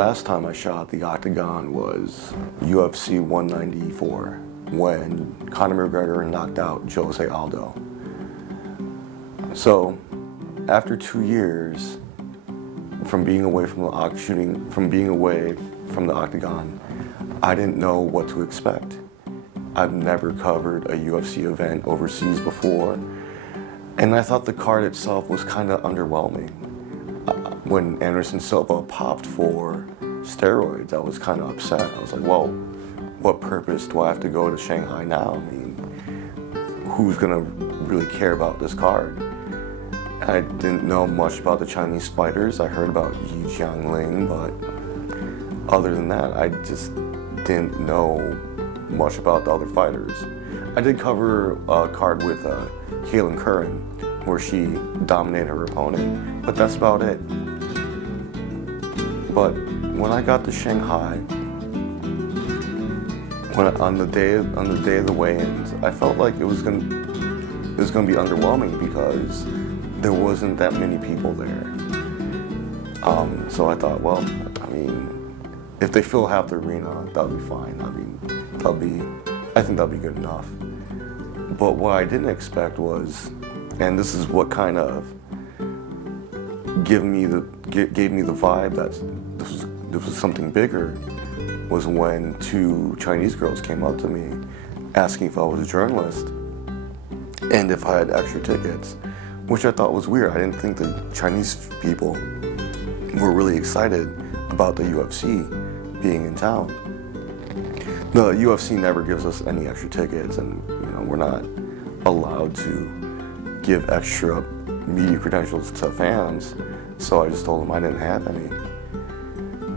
last time I shot the octagon was UFC 194 when Conor McGregor knocked out Jose Aldo. So after 2 years from being away from the octagon, I didn't know what to expect. I've never covered a UFC event overseas before, and I thought the card itself was kind of underwhelming. When Anderson Silva popped for steroids, I was kind of upset. I was like, well, what purpose do I have to go to Shanghai now? I mean, who's gonna really care about this card? I didn't know much about the Chinese fighters. I heard about Yi Jiangling, but other than that, I just didn't know much about the other fighters. I did cover a card with Kaylin Curran, where she dominated her opponent, but that's about it. But when I got to Shanghai, on the day of the weigh-ins, I felt like it was gonna be underwhelming because there wasn't that many people there. So I thought, well, I mean, if they fill half the arena, that'll be fine. I mean, I think that'll be good enough. But what I didn't expect was, and this is what kind of gave me the vibe that this was something bigger, was when two Chinese girls came up to me asking if I was a journalist and if I had extra tickets, which I thought was weird. I didn't think the Chinese people were really excited about the UFC being in town. The UFC never gives us any extra tickets, and we're not allowed to give extra media credentials to fans, so I just told them I didn't have any.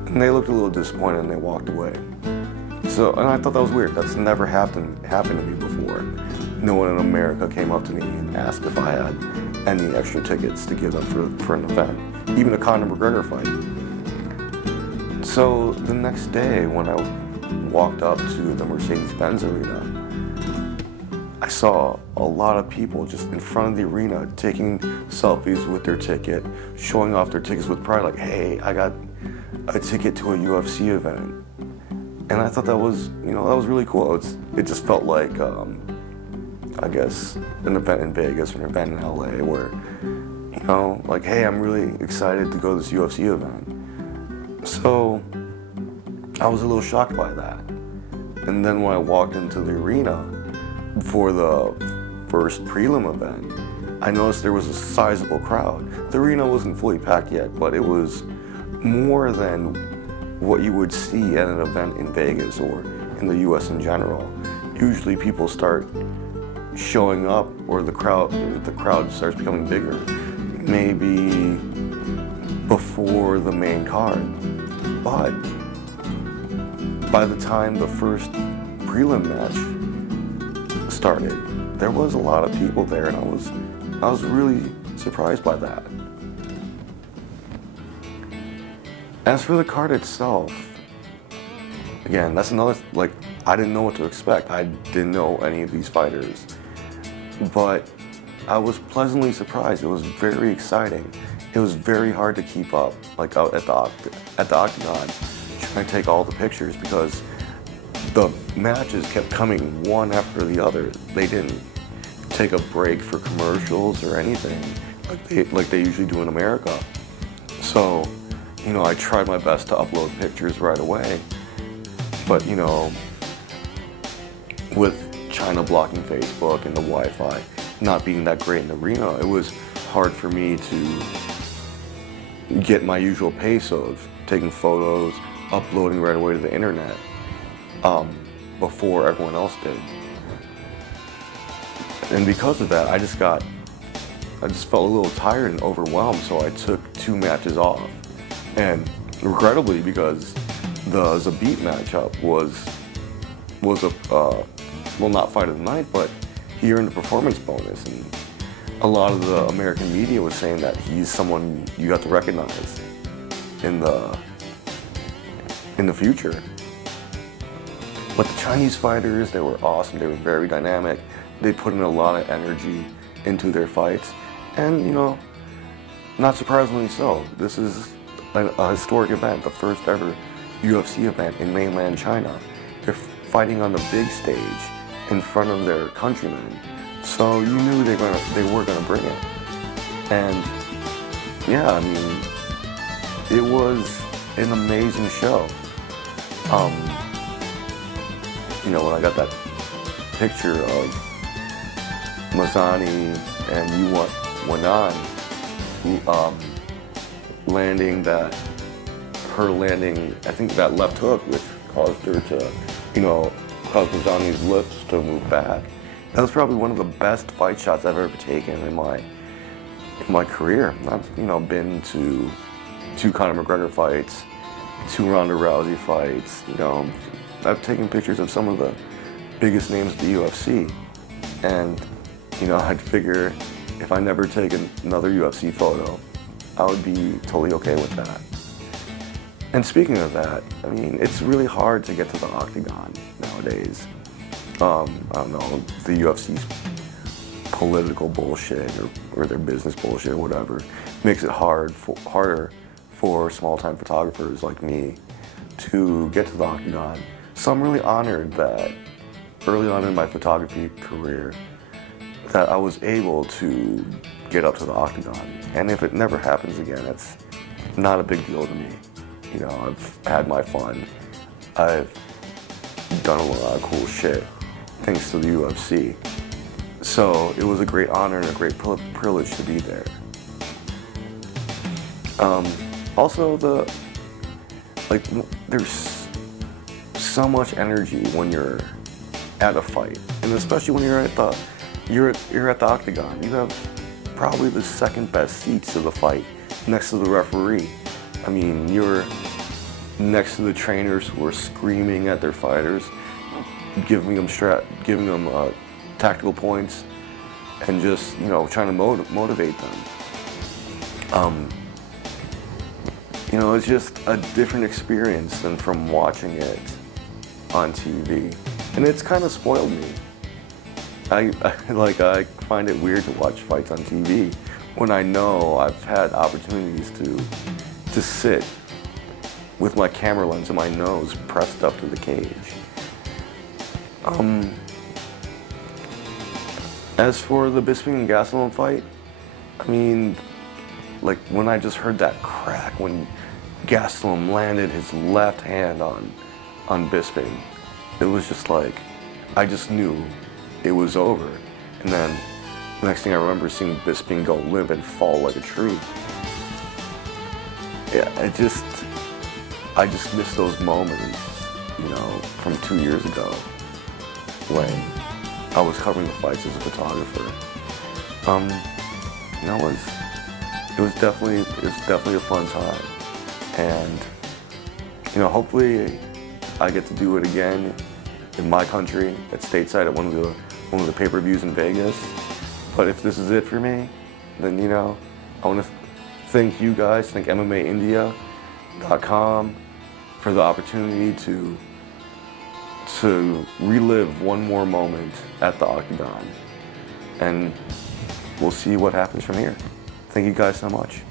And they looked a little disappointed and they walked away. And I thought that was weird. That's never happened to me before. No one in America came up to me and asked if I had any extra tickets to give them for an event, even a Conor McGregor fight. So the next day when I walked up to the Mercedes-Benz Arena, I saw a lot of people just in front of the arena taking selfies with their ticket, showing off their tickets with pride, like, hey, I got a ticket to a UFC event. And I thought that was really cool. It just felt like, I guess, an event in Vegas or an event in LA where, like, hey, I'm really excited to go to this UFC event. So I was a little shocked by that. And then when I walked into the arena for the first prelim event, I noticed there was a sizable crowd. The arena wasn't fully packed yet, but it was more than what you would see at an event in Vegas or in the US in general. Usually people start showing up, or the crowd starts becoming bigger, maybe before the main card. But by the time the first prelim match started, there was a lot of people there, and I was really surprised by that. As for the card itself, again, that's another, I didn't know what to expect. I didn't know any of these fighters, but I was pleasantly surprised. It was very exciting. It was very hard to keep up, out at the octagon, trying to take all the pictures because the matches kept coming one after the other. They didn't take a break for commercials or anything like they usually do in America. So, I tried my best to upload pictures right away, but with China blocking Facebook and the Wi-Fi not being that great in the arena, it was hard for me to get my usual pace of taking photos, uploading right away to the internet before everyone else did. And because of that, I just felt a little tired and overwhelmed, so I took 2 matches off. And regrettably, because the Zabit matchup was well, not fight of the night, but he earned a performance bonus, and a lot of the American media was saying that he's someone you got to recognize in the future. But the Chinese fighters, they were awesome. They were very dynamic. They put in a lot of energy into their fights, and not surprisingly so. This is a historic event, the first ever UFC event in mainland China. They're fighting on the big stage in front of their countrymen. So you knew they were gonna bring it. And yeah, I mean, it was an amazing show. You know, when I got that picture of Mazani and Yuan landing I think that left hook, which caused her to, you know, cause Mazani's lips to move back. That was probably one of the best fight shots I've ever taken in my career. I've, you know, been to 2 Conor McGregor fights, 2 Ronda Rousey fights. You know, I've taken pictures of some of the biggest names of the UFC, and you know, I'd figure if I never take another UFC photo, I would be totally okay with that. And speaking of that, I mean, it's really hard to get to the octagon nowadays. I don't know, the UFC's political bullshit or their business bullshit or whatever makes it harder for small-time photographers like me to get to the octagon. So I'm really honored that early on in my photography career that I was able to get up to the octagon. And if it never happens again, it's not a big deal to me. You know, I've had my fun. I've done a lot of cool shit thanks to the UFC. So it was a great honor and a great privilege to be there. Also, there's so much energy when you're at a fight, and especially when you're at the octagon. You have probably the second best seats of the fight, next to the referee. I mean, you're next to the trainers who are screaming at their fighters, giving them tactical points, and just, you know, trying to motivate them. You know, it's just a different experience than from watching it on TV, and it's kind of spoiled me. I find it weird to watch fights on TV when I know I've had opportunities to sit with my camera lens and my nose pressed up to the cage. As for the Bisping and Gastelum fight, I mean, like when I just heard that crack when Gastelum landed his left hand on Bisping, it was just like, I just knew it was over. And then the next thing I remember seeing Bisping go limp and fall like a tree. Yeah, I just miss those moments, you know, from 2 years ago when I was covering the fights as a photographer. You know, it was definitely a fun time, and you know, hopefully I get to do it again in my country at stateside at one of the pay-per-views in Vegas. But if this is it for me, then, you know, I want to thank you guys, thank MMAindia.com for the opportunity to relive one more moment at the octagon, and we'll see what happens from here. Thank you guys so much.